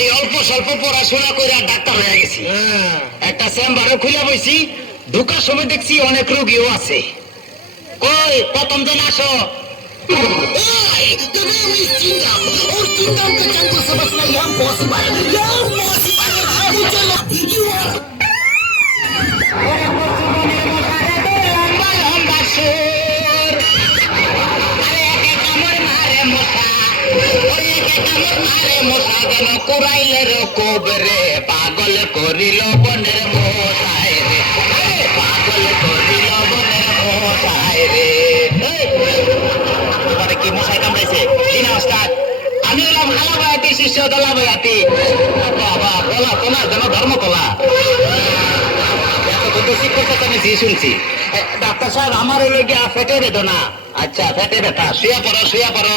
এই অল্প স্বল্প পড়াশোনা করে আর ডাক্তার হয়ে গেছি। হ্যাঁ। একটা চেম্বারে খুলে বইছি ঢুকার সময় দেখছি অনেক রোগীও আছে। কই প্রথম জন আসো। মশা যেন কুড়াইলের কোবরে পাগল করিল বনের মশায় রে। পাগল করিল বনের মশায় রে। তোমারে কি মশাই কামড়াইছে? কি না ওস্তাদ? আমি হলাম হালাবায়াতি, শিষ্য দলাবায়াতি। বাবা, বলা তো না যেন ধর্ম কলা এত তো শিক্ষক কথা আমি শুনছি ডাক্তার সাহেব, আমার গিয়া পেটে বেদনা। আচ্ছা পেটে ব্যথা। শুয়ে পড়ো শুয়ে পড়ো।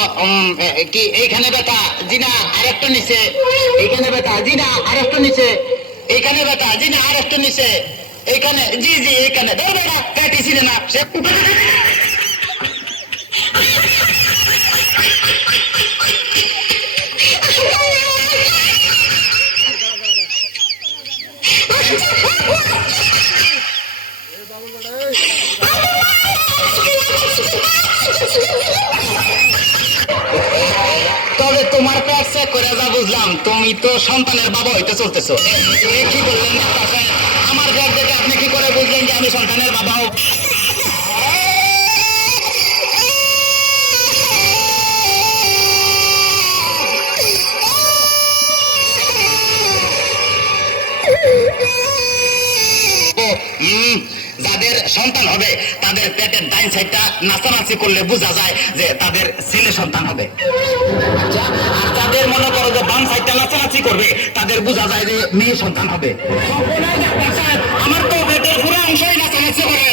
কি, এইখানে ব্যথা। জিনা, আরেকটু নিচে। এইখানে ব্যথা। জিনা, আরেকটু নিচে। এইখানে ব্যথা। জিনা, আরেকটু নিচে। এইখানে, জি জি, এইখানে। ধরবে না পেটি ছিল না। সে যা বুঝলাম, তুমি তো সন্তানের বাবা হইতে চলতেছো তুমি কি বললেন আমার ঘর থেকে আপনি কি করে বুঝলেন যে আমি সন্তানের বাবা হব? যাদের সন্তান হবে তাদের পেটের ডাইন সাইডটা নাচানাচি করলে বোঝা যায় যে তাদের ছেলে সন্তান হবে। আচ্ছা, আর যাদের মনে করো যে বাম সাইডটা নাচানাচি করবে তাদের বোঝা যায় যে মেয়ে সন্তান হবে। আমার তো পেটের পুরো অংশই নাচানাচি করে।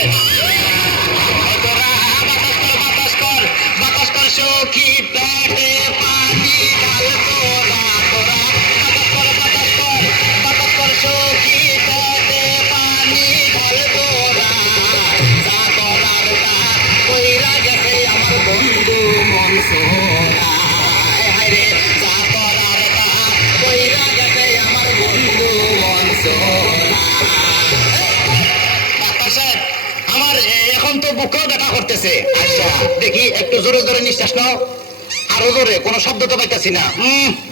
আচ্ছা দেখি, একটু জোরে জোরে নিঃশ্বাস নাও। আরও জোরে, কোনো শব্দ তো পাইতেছি না।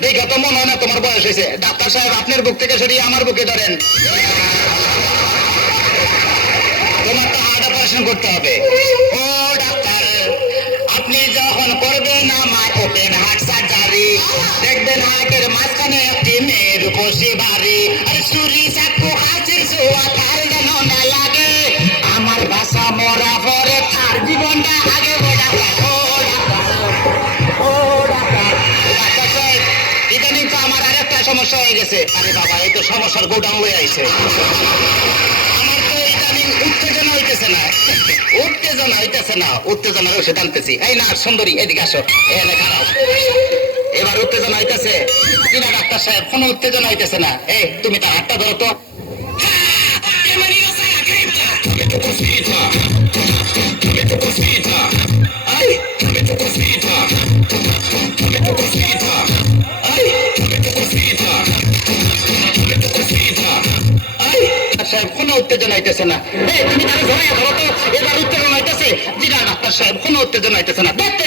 দেখে তো মনে হয় না তোমার বয়স হয়েছে। ডাক্তার সাহেব, আপনার বুক থেকে সরিয়ে আমার বুকে ধরেন। তোমার তো হার্ট অপারেশন করতে হবে। আমার ওপেন হার্ট দেখবেন হার্টের মাঝখানে একটি মেয়ের বসে বাড়ি। চুরি চাকু হাসির তার যেন না লাগে। আমার ভাষা মরা পরে তার জীবনটা আগে বড়া ও ও ইদানিং তো আমার আরেকটা সমস্যা হয়ে গেছে। আরে বাবা, এই তো সমস্যার গোডাউন হয়ে আইছে। আমার তো ইদানিং উত্তেজনা উত্তেজনা হইতেছে না উত্তেজনার ওষুধ আনতেছি এই না সুন্দরী এদিকে আসো। এবার উত্তেজনা হইতেছে। কিনা ডাক্তার সাহেব? কোনো উত্তেজনা হইতেছে না। এই তুমি তার হাতটা ধরো তো। আই, আই, উত্তেজনা হইতেছে না তুমি তাকে ধরে ধরো তো। এবার উত্তেজনা হইতেছে জিরা ডাক্তার সাহেব, কোনো উত্তেজনা হইতেছে না। দেখতে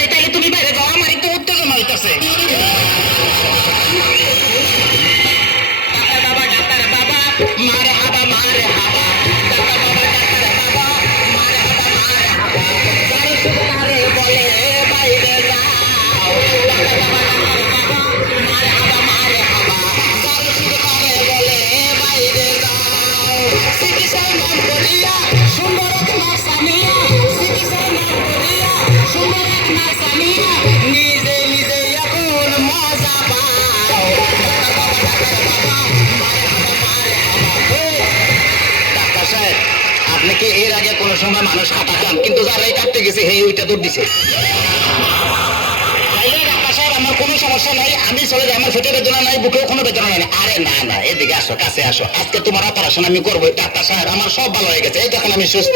কি এর আগে কোনো সময় মানুষ কাটাতাম কিন্তু কাটতে গেছে হে ওইটা দৌড় দিছে। আমার কোনো সমস্যা নাই। আমি চলে যাই, আমার পেটে বেদনা নাই, বুকেও কোনো বেদনা নাই। আরে না না, এদিকে আসো, কাছে আসো। আজকে তোমার অপারেশন আমি করব ডাক্তার সাহেব, আমার সব ভালো হয়ে গেছে। এই দেখেন আমি সুস্থ।